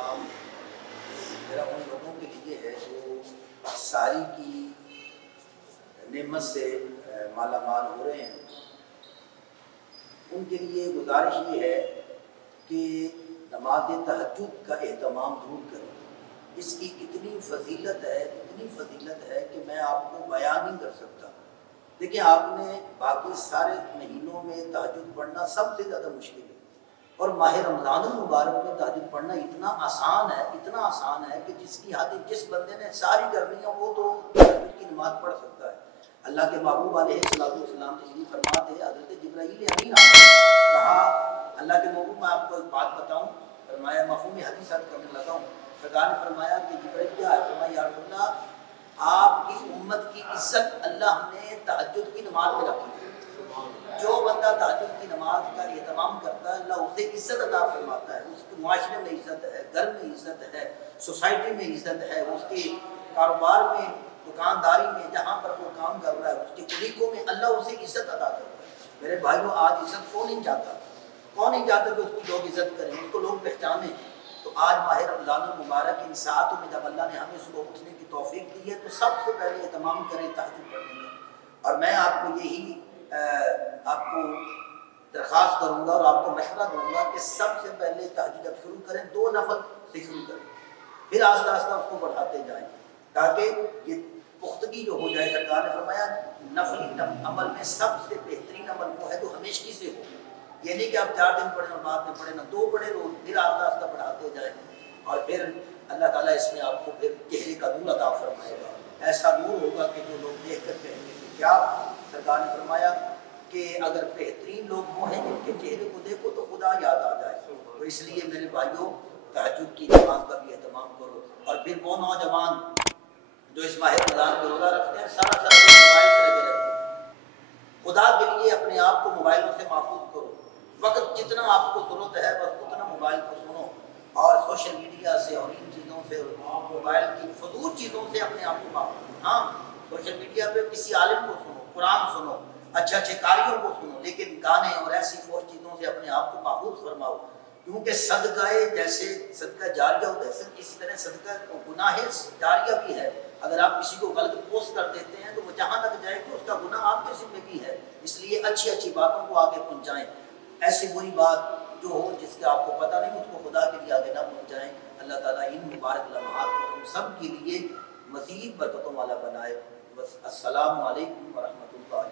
سلام میرا ان لوگوں کے لیے ہے جو ساری کی نعمت سے مالا مال ہو رہے ہیں. ان کے لیے گزارش یہ ہے کہ نماز تہجد کا اہتمام ضرور کریں. اس کی اتنی فضیلت ہے کہ میں آپ کو بیان نہیں کر سکتا. دیکھیں آپ نے باقی سارے مہینوں میں تہجد پڑھنا سب سے زیادہ مشکل ہے، اور ماہ رمضان المبارک میں تہجد پڑھنا اتنا آسان ہے کہ جس کی حد جس بندے نے ساری کرنی ہے وہ تو تہجد کی نماز پڑھ سکتا ہے. اللہ کے محبوب علیہ السلام تشریف فرما تھے، حضرت جبرائیل امین کہا اللہ کے محبوب میں آپ کو ایک بات بتاؤں. فرمایا مفہوم حدیث کرنے لگا ہوں. سرکار نے فرمایا کہ جبرائیل کیا ہے؟ فرمایا یا رسول اللہ آپ کی امت کی عزت اللہ نے تہجد کی نماز میں رکھی ہے. جو بندہ تہجد کی نماز کا اہتمام کرتا ہے اللہ اسے عزت عطا فرماتا ہے. اس کے معاشرے میں عزت ہے، گھر میں عزت ہے، سوسائٹی میں عزت ہے، اس کے کاروبار میں، دکانداری میں، جہاں پر وہ کام کر رہا ہے اس کے کلیگوں میں اللہ اسے عزت عطا کرتا ہے. میرے بھائیوں آج عزت کون نہیں چاہتا کہ اس کی لوگ عزت کریں، اس کو لوگ پہچانیں. تو آج ماہ رمضان المبارک ان ساعتوں میں جب اللہ نے ہمیں صبح اٹھنے کی توفیق دی ہے تو سب سے پہلے اہتمام کریں تہجد پڑھنے میں. اور میں آپ کو یہی آپ کو درخواست کروں گا اور آپ کو مشورہ دوں گا کہ سب سے پہلے تہجد جب شروع کریں 2 نفل سے شروع کریں، پھر آہستہ آہستہ اس کو بڑھاتے جائیں تاکہ یہ پختگی جو ہو جائے. سرکار نے فرمایا نفلی عمل میں سب سے بہترین عمل وہ ہے جو ہمیشگی سے ہو. یہ نہیں کہ آپ 4 دن پڑھیں اور بعد میں پڑھیں نہ، 2 پڑھیں روز، پھر آہستہ آہستہ بڑھاتے جائیں اور پھر اللہ تعالیٰ اس میں آپ کو پھر چہرے کا نور عطا فرمائے گا. ایسا نور ہوگا کہ جو لوگ دیکھ کر کہیں گے کہ کیا. سرکار نے فرمایا کہ اگر بہترین لوگ وہ ہیں جن کے چہرے کو دیکھو تو خدا یاد آ جائے. تو اس لیے میرے بھائیوں تہجد کی نماز کا بھی اہتمام کرو. اور پھر وہ نوجوان جو اس ماہ رمضان میں روزہ رکھتے ہیں سارا موبائل سے لگے رہتے ہیں. خدا کے لیے اپنے آپ کو موبائلوں سے محفوظ کرو. وقت جتنا آپ کو ضرورت ہے بس اتنا موبائل کو سنو اور سوشل میڈیا سے اور ان چیزوں سے، موبائل کی فضول چیزوں سے اپنے آپ کو محفوظ کرو. ہاں سوشل میڈیا پہ کسی عالم کو سنو، قرآن سنو، اچھے کاریوں کو سنو، لیکن گانے اور ایسی فوش چیزوں سے اپنے آپ کو محفوظ فرماؤ. کیونکہ صدقہ جیسے صدقہ جاریہ ہوتا ہے اسی طرح صدقہ گناہ جاریہ بھی ہے. اگر آپ کسی کو غلط پوسٹ کر دیتے ہیں تو وہ جہاں تک جائے گا اس کا گناہ آپ کے ذمہ بھی ہے. اس لیے اچھی باتوں کو آگے پہنچائیں. ایسی بری بات جو ہو جس کا آپ کو پتہ نہیں اس کو خدا کے لیے آگے نہ پہنچائیں. اللہ تعالیٰ ان مبارک لمحات کو ہم سب کے لیے مزید برکتوں والا بنائے. السلام علیکم ورحمۃ اللہ.